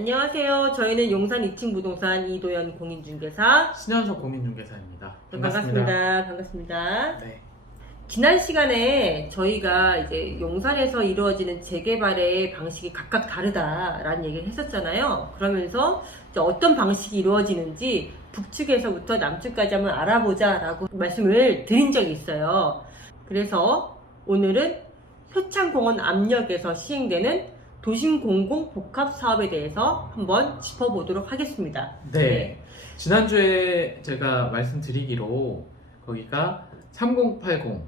안녕하세요. 저희는 용산 2층 부동산 이도연 공인중개사. 신현석 공인중개사입니다. 네, 반갑습니다. 반갑습니다. 네. 지난 시간에 저희가 이제 용산에서 이루어지는 재개발의 방식이 각각 다르다라는 얘기를 했었잖아요. 그러면서 이제 어떤 방식이 이루어지는지 북측에서부터 남측까지 한번 알아보자라고 말씀을 드린 적이 있어요. 그래서 오늘은 효창공원 압력에서 시행되는 도심 공공 복합 사업에 대해서 한번 짚어보도록 하겠습니다. 네. 지난주에 제가 말씀드리기로 거기가 3080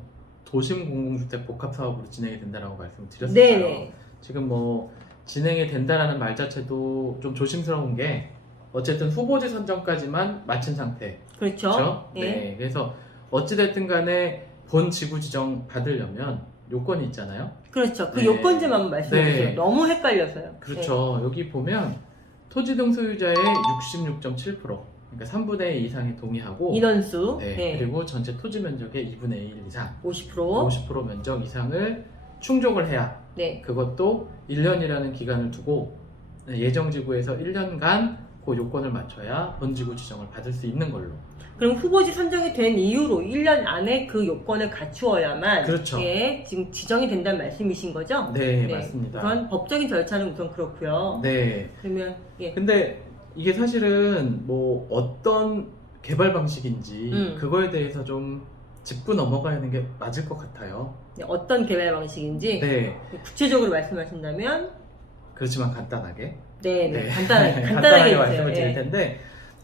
도심 공공주택 복합 사업으로 진행이 된다라고 말씀을 드렸어요. 네. 지금 뭐 진행이 된다라는 말 자체도 좀 조심스러운 게 어쨌든 후보지 선정까지만 마친 상태. 그렇죠. 그렇죠? 네. 네. 그래서 어찌됐든 간에 본 지구 지정 받으려면 요건이 있잖아요. 그렇죠. 그 네. 요건 좀 한번 말씀해 주세요. 네. 너무 헷갈려서요. 그렇죠. 여기 보면 토지 등 소유자의 66.7%, 그러니까 3분의 2 이상이 동의하고 인원수. 네. 네. 그리고 전체 토지 면적의 2분의 1 이상, 50%. 50% 면적 이상을 충족을 해야 네. 그것도 1년이라는 기간을 두고 예정지구에서 1년간 그 요건을 맞춰야 본지구 지정을 받을 수 있는 걸로. 그럼 후보지 선정이 된 이후로 1년 안에 그 요건을 갖추어야만 그렇죠. 예, 지금 지정이 된다는 말씀이신 거죠? 네, 맞습니다. 우선 법적인 절차는 우선 그렇고요. 네. 그러면 예. 근데 이게 사실은 뭐 어떤 개발 방식인지 그거에 대해서 좀 짚고 넘어가는 게 맞을 것 같아요. 어떤 개발 방식인지 네. 구체적으로 말씀하신다면 그렇지만 간단하게. 네. 간단하게 간단하게 말씀을 해주세요. 드릴 텐데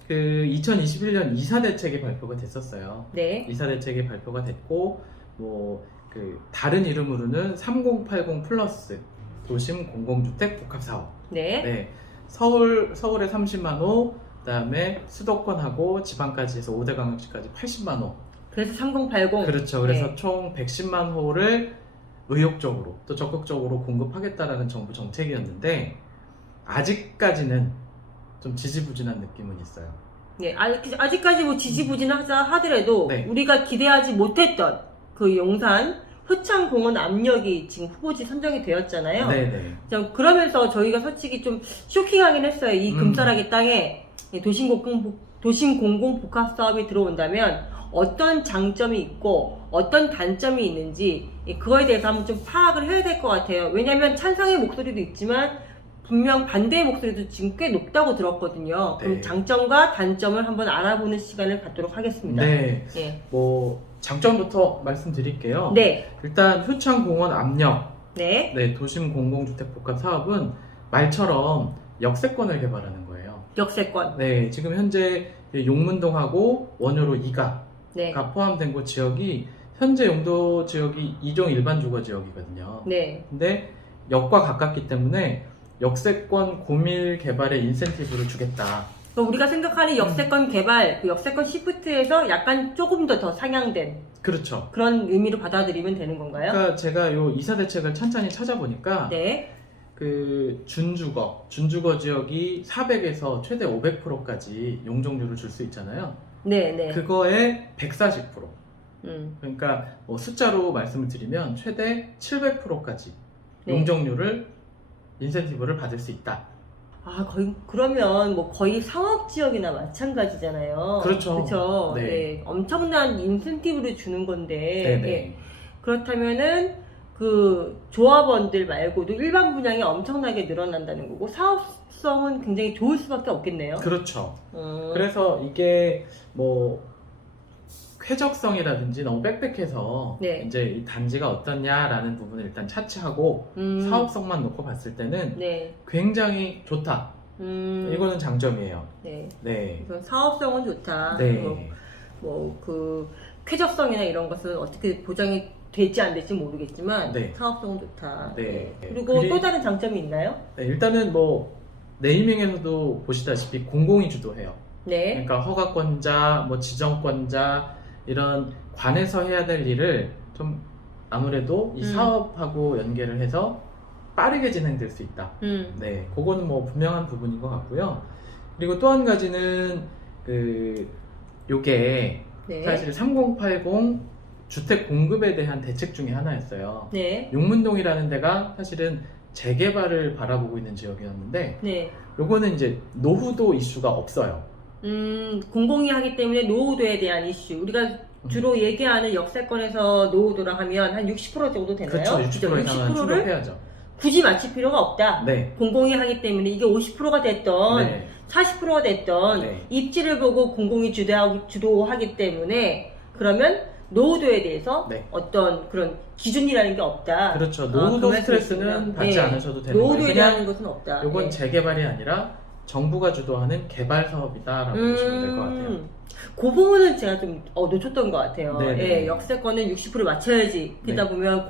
그 2021년 이사 대책이 발표가 됐었어요. 네. 이사 대책이 발표가 됐고 뭐 그 다른 이름으로는 3080 플러스 도심 공공주택 복합 사업. 네. 네. 서울에 30만 호, 그다음에 수도권하고 지방까지 해서 5대 강역시까지 80만 호. 그래서 3080. 그렇죠. 그래서 네. 총 110만 호를 의욕적으로 또 적극적으로 공급하겠다라는 정부 정책이었는데 아직까지는 좀 지지부진한 느낌은 있어요. 네, 아직까지 뭐 지지부진하자 하더라도 네. 우리가 기대하지 못했던 그 용산 효창공원 압력이 지금 후보지 선정이 되었잖아요. 네네. 그러면서 저희가 솔직히 좀 쇼킹하긴 했어요. 이 금싸라기 땅에 도심 공공 복합 사업이 들어온다면 어떤 장점이 있고 어떤 단점이 있는지 그거에 대해서 한번 좀 파악을 해야 될 것 같아요. 왜냐하면 찬성의 목소리도 있지만 분명 반대의 목소리도 지금 꽤 높다고 들었거든요. 그럼 네. 장점과 단점을 한번 알아보는 시간을 갖도록 하겠습니다. 네. 네. 뭐 장점부터 말씀드릴게요. 네. 일단 효창공원 압력, 네. 네, 도심 공공주택 복합 사업은 말처럼 역세권을 개발하는 거예요. 역세권. 네, 지금 현재 용문동하고 원효로 2가가 네. 포함된 곳 지역이 현재 용도 지역이 2종 일반 주거 지역이거든요. 네. 근데 역과 가깝기 때문에 역세권 고밀 개발에 인센티브를 주겠다. 그럼 우리가 생각하는 역세권 개발, 그 역세권 시프트에서 약간 조금 더 상향된 그렇죠. 그런 의미로 받아들이면 되는 건가요? 그러니까 제가 요 이사 대책을 찬찬히 찾아보니까 네. 그 준주거 지역이 400에서 최대 500%까지 용적률을 줄 수 있잖아요. 네, 네. 그거에 140%. 음. 그러니까 뭐 숫자로 말씀을 드리면 최대 700%까지 네. 용적률을 인센티브를 받을 수 있다. 그러면 뭐 거의 상업지역이나 마찬가지잖아요. 그렇죠. 그렇죠. 네. 네. 엄청난 인센티브를 주는 건데. 네네. 예. 그렇다면은 그 조합원들 말고도 일반 분양이 엄청나게 늘어난다는 거고 사업성은 굉장히 좋을 수밖에 없겠네요. 그렇죠. 그래서 이게 뭐 쾌적성이라든지 너무 빽빽해서 네. 이제 이 단지가 어떠냐라는 부분을 일단 차치하고 사업성만 놓고 봤을 때는 네. 굉장히 좋다. 이거는 장점이에요. 네. 네. 우선 사업성은 좋다. 네. 그 쾌적성이나 이런 것은 어떻게 보장이 될지 안 될지 모르겠지만 네. 사업성은 좋다. 네. 그리고 또 다른 장점이 있나요? 네, 일단은 뭐 네이밍에서도 보시다시피 공공이 주도해요. 네. 그러니까 허가권자, 뭐 지정권자 이런 관에서 해야 될 일을 좀 아무래도 이 사업하고 연계를 해서 빠르게 진행될 수 있다. 네, 그거는 뭐 분명한 부분인 것 같고요. 그리고 또 한 가지는 요게 네. 사실 3080 주택 공급에 대한 대책 중에 하나였어요. 네. 용문동이라는 데가 사실은 재개발을 바라보고 있는 지역이었는데 네. 요거는 이제 노후도 이슈가 없어요. 공공이 하기 때문에 노후도에 대한 이슈. 우리가 주로 얘기하는 역세권에서 노후도라 하면 한 60% 정도 되나요? 그렇죠. 60% 이상은 60%를 충족해야죠. 굳이 맞출 필요가 없다. 네. 공공이 하기 때문에 이게 50%가 됐던 네. 40%가 됐던 네. 입지를 보고 공공이 주도하기 때문에 그러면 노후도에 대해서 네. 어떤 그런 기준이라는 게 없다. 그렇죠. 노후도 그 스트레스는 말씀이시군요. 받지 네. 않으셔도 되는 거예요. 노후도에 그냥 대한 것은 없다. 요건 네. 재개발이 아니라 정부가 주도하는 개발 사업이다라고 보시면 될 것 같아요. 그 부분은 제가 좀 놓쳤던 것 같아요. 네네. 예, 역세권은 60% 맞춰야지. 그러다 네. 보면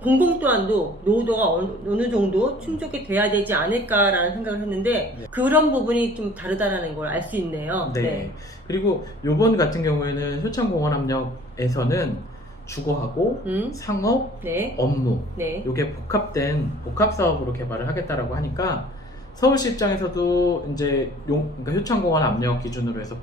공공 또한도 노후도가 어느 정도 충족이 돼야 되지 않을까라는 생각을 했는데 네. 그런 부분이 좀 다르다라는 걸 알 수 있네요. 네. 그리고 요번 같은 경우에는 효창공원압력에서는 주거하고 상업, 네. 업무 네. 요게 복합된 복합 사업으로 개발을 하겠다라고 하니까 서울시 입장에서도 이제 그러니까 효창공원 압력 기준으로 해서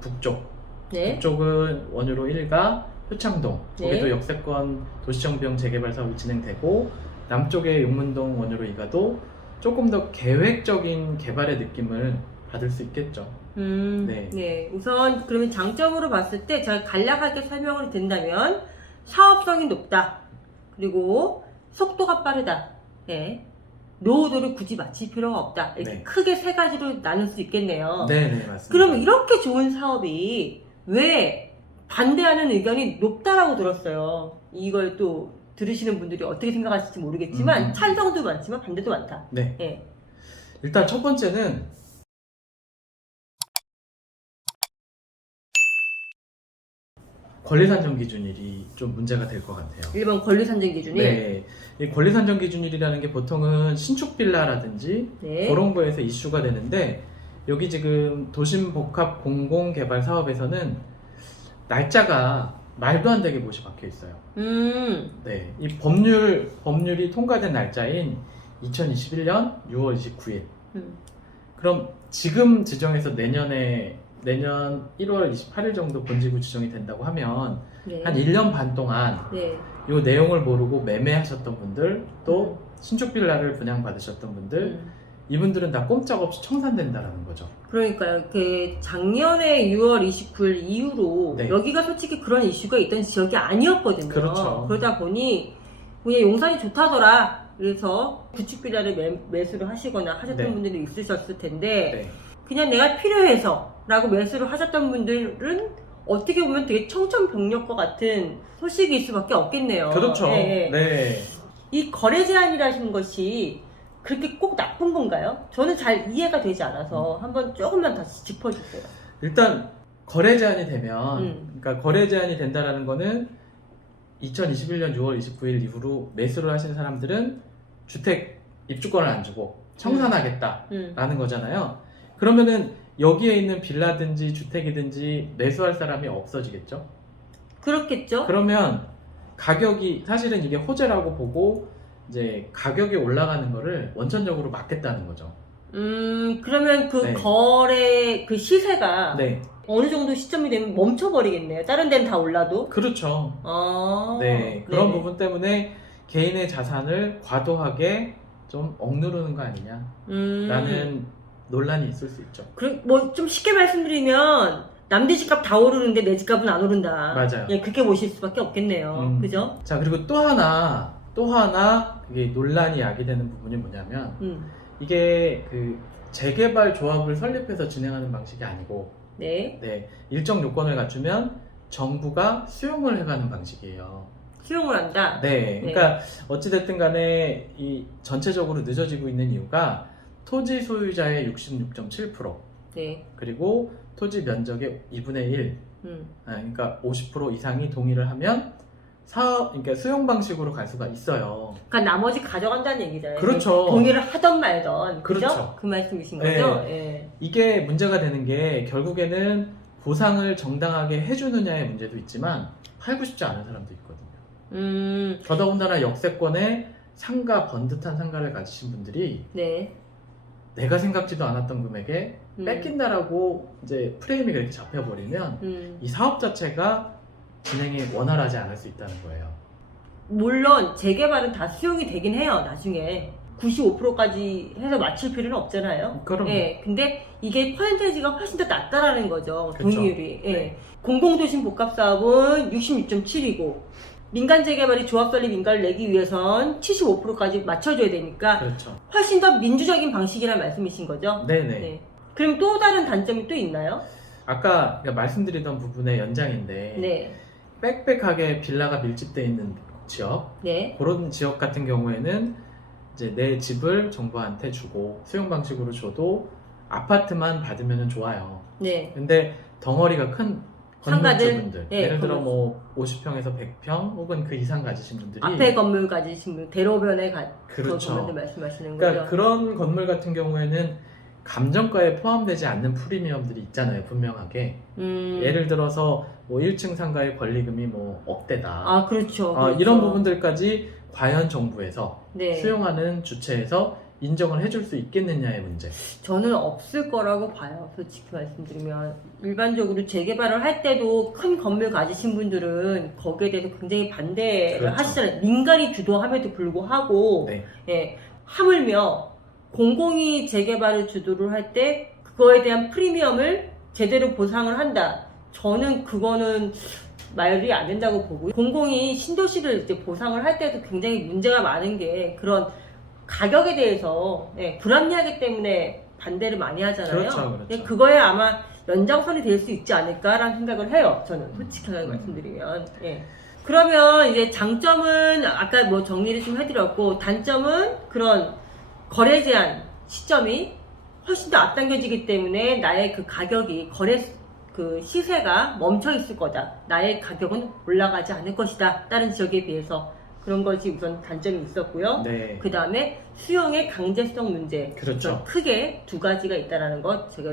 네. 북쪽은 원효로 1가 효창동 네. 거기도 역세권 도시정비형 재개발 사업이 진행되고 남쪽의 용문동 원효로 2가도 조금 더 계획적인 개발의 느낌을 받을 수 있겠죠. 네. 네. 우선 그러면 장점으로 봤을 때 제가 간략하게 설명을 드린다면 사업성이 높다. 그리고 속도가 빠르다. 네. 노후도를 굳이 맞출 필요가 없다. 이렇게 네. 크게 세 가지로 나눌 수 있겠네요. 네, 맞습니다. 그러면 이렇게 좋은 사업이 왜 반대하는 의견이 높다라고 들었어요. 이걸 또 들으시는 분들이 어떻게 생각하실지 모르겠지만 찬성도 많지만 반대도 많다. 네. 예. 일단 첫 번째는 권리산정 기준일이 좀 문제가 될 것 같아요. 일본 권리산정 기준이 네. 이 권리산정 기준일이라는 게 보통은 신축 빌라라든지 네. 그런 거에서 이슈가 되는데 여기 지금 도심복합 공공개발 사업에서는 날짜가 말도 안 되게 못이 박혀 있어요. 네. 이 법률이 통과된 날짜인 2021년 6월 29일. 그럼 지금 지정해서 내년 1월 28일 정도 본지구 지정이 된다고 하면 네. 한 1년 반 동안 네. 이 내용을 모르고 매매하셨던 분들 또 신축 빌라를 분양받으셨던 분들 이분들은 다 꼼짝없이 청산된다라는 거죠. 그러니까요. 그 작년에 6월 29일 이후로 네. 여기가 솔직히 그런 이슈가 있던 지역이 아니었거든요. 그렇죠. 그러다 보니 그냥 용산이 좋다더라. 그래서 구축 빌라를 매수를 하시거나 하셨던 네. 분들이 있으셨을 텐데 네. 그냥 내가 필요해서 라고 매수를 하셨던 분들은 어떻게 보면 되게 청천벽력과 같은 소식일 수밖에 없겠네요. 그렇죠. 예, 예. 네. 이 거래 제한이라는 것이 그렇게 꼭 나쁜 건가요? 저는 잘 이해가 되지 않아서 한번 조금만 다시 짚어주세요. 일단 거래 제한이 되면 그러니까 거래 제한이 된다라는 거는 2021년 6월 29일 이후로 매수를 하신 사람들은 주택 입주권을 안 주고 청산하겠다라는 거잖아요. 그러면은 여기에 있는 빌라든지 주택이든지 매수할 사람이 없어지겠죠? 그렇겠죠? 그러면 가격이 사실은 이게 호재라고 보고 이제 가격이 올라가는 거를 원천적으로 막겠다는 거죠. 그러면 그 네. 거래 그 시세가 네, 어느 정도 시점이 되면 멈춰버리겠네요. 다른 데는 다 올라도. 그렇죠. 아, 네, 그런 네네. 부분 때문에 개인의 자산을 과도하게 좀 억누르는 거 아니냐라는 논란이 있을 수 있죠. 뭐 좀 쉽게 말씀드리면 남들 집값 다 오르는데 내 집값은 안 오른다. 맞아요. 예, 그렇게 보실 수밖에 없겠네요. 그죠? 자, 그리고 또 하나 이게 논란이 야기되는 부분이 뭐냐면 이게 그 재개발 조합을 설립해서 진행하는 방식이 아니고 네. 일정 요건을 갖추면 정부가 수용을 해가는 방식이에요. 수용을 한다. 네, 그러니까 어찌됐든 간에 이 전체적으로 늦어지고 있는 이유가 토지 소유자의 66.7% 네. 그리고 토지 면적의 2분의 1 그러니까 50% 이상이 동의를 하면 그러니까 수용 방식으로 갈 수가 있어요. 그러니까 나머지 가져간다는 얘기잖아요. 그렇죠. 동의를 하던 말던. 그죠? 그렇죠. 그 말씀이신 네. 거죠? 예. 이게 문제가 되는 게 결국에는 보상을 정당하게 해주느냐의 문제도 있지만 팔고 싶지 않은 사람도 있거든요. 더더군다나 역세권에 상가 번듯한 상가를 가지신 분들이 네. 내가 생각지도 않았던 금액에 뺏긴다라고 이제 프레임이 그렇게 잡혀버리면 이 사업 자체가 진행이 원활하지 않을 수 있다는 거예요. 물론 재개발은 다 수용이 되긴 해요. 나중에 95%까지 해서 맞출 필요는 없잖아요. 그럼 예, 근데 이게 퍼센테이지가 훨씬 더 낮다라는 거죠. 그쵸. 동의율이. 예. 네. 공공도심 복합사업은 66.7이고 민간 재개발이 조합 설립 인가를 내기 위해선 75%까지 맞춰줘야 되니까 그렇죠. 훨씬 더 민주적인 방식이라는 말씀이신 거죠. 네네. 네. 그럼 또 다른 단점이 또 있나요? 아까 말씀드리던 부분의 연장인데 네. 빽빽하게 빌라가 밀집되어 있는 지역, 네. 그런 지역 같은 경우에는 이제 내 집을 정부한테 주고 수용 방식으로 줘도 아파트만 받으면 좋아요. 네. 근데 덩어리가 큰 상가들? 건물주분들, 네, 예를 들어 건물. 뭐 50평에서 100평 혹은 그 이상 가지신 분들이 앞에 건물 가지신 분, 대로변에 그렇죠. 건물들 말씀하시는 그러니까 거죠. 그런 건물 같은 경우에는 감정가에 포함되지 않는 프리미엄들이 있잖아요, 분명하게. 예를 들어서 뭐 1층 상가의 권리금이 뭐 억대다. 아, 그렇죠. 그렇죠. 이런 부분들까지 과연 정부에서 네. 수용하는 주체에서 인정을 해줄 수 있겠느냐의 문제. 저는 없을 거라고 봐요. 솔직히 말씀드리면 일반적으로 재개발을 할 때도 큰 건물 가지신 분들은 거기에 대해서 굉장히 반대를 그렇죠. 하시잖아요. 민간이 주도함에도 불구하고 네. 예, 하물며 공공이 재개발을 주도를 할 때 그거에 대한 프리미엄을 제대로 보상을 한다. 저는 그거는 말이 안 된다고 보고 공공이 신도시를 이제 보상을 할 때도 굉장히 문제가 많은 게 그런 가격에 대해서 예, 불합리하기 때문에 반대를 많이 하잖아요. 그렇죠, 그렇죠. 예, 그거에 아마 연장선이 될 수 있지 않을까라는 생각을 해요. 저는 솔직하게 말씀드리면. 예. 그러면 이제 장점은 아까 뭐 정리를 좀 해드렸고 단점은 그런 거래 제한 시점이 훨씬 더 앞당겨지기 때문에 나의 그 가격이 거래 그 시세가 멈춰 있을 거다. 나의 가격은 올라가지 않을 것이다. 다른 지역에 비해서. 그런 것이 우선 단점이 있었고요. 네. 그 다음에 수용의 강제성 문제. 그렇죠. 크게 두 가지가 있다는 것 제가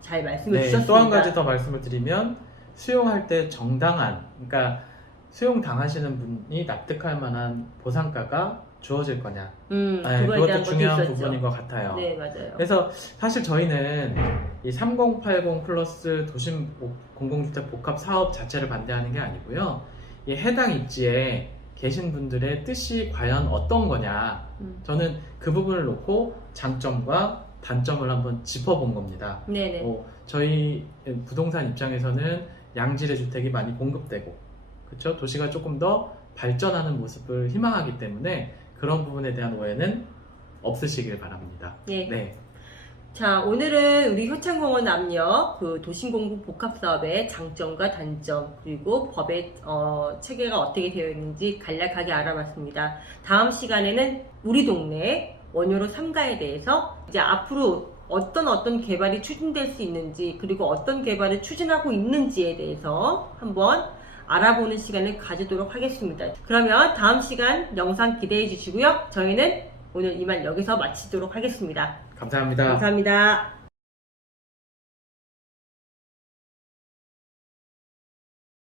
잘 말씀을 네, 주셨습니다. 또 한 가지 더 말씀을 드리면 수용할 때 정당한, 그러니까 수용 당하시는 분이 납득할 만한 보상가가 주어질 거냐. 네, 그거에 그것도 대한 중요한 것도 있었죠. 부분인 것 같아요. 네, 맞아요. 그래서 사실 저희는 이 3080 플러스 도심 공공주택 복합 사업 자체를 반대하는 게 아니고요. 이 해당 입지에 계신 분들의 뜻이 과연 어떤 거냐. 저는 그 부분을 놓고 장점과 단점을 한번 짚어본 겁니다. 네네. 저희 부동산 입장에서는 양질의 주택이 많이 공급되고, 그렇죠? 도시가 조금 더 발전하는 모습을 희망하기 때문에 그런 부분에 대한 오해는 없으시길 바랍니다. 네. 네. 자, 오늘은 우리 효창공원 압력 그 도심공급 복합사업의 장점과 단점 그리고 법의 체계가 어떻게 되어 있는지 간략하게 알아봤습니다. 다음 시간에는 우리 동네 원효로 3가에 대해서 이제 앞으로 어떤 개발이 추진될 수 있는지 그리고 어떤 개발을 추진하고 있는지에 대해서 한번 알아보는 시간을 가지도록 하겠습니다. 그러면 다음 시간 영상 기대해 주시고요. 저희는 오늘 이만 여기서 마치도록 하겠습니다. 감사합니다. 감사합니다.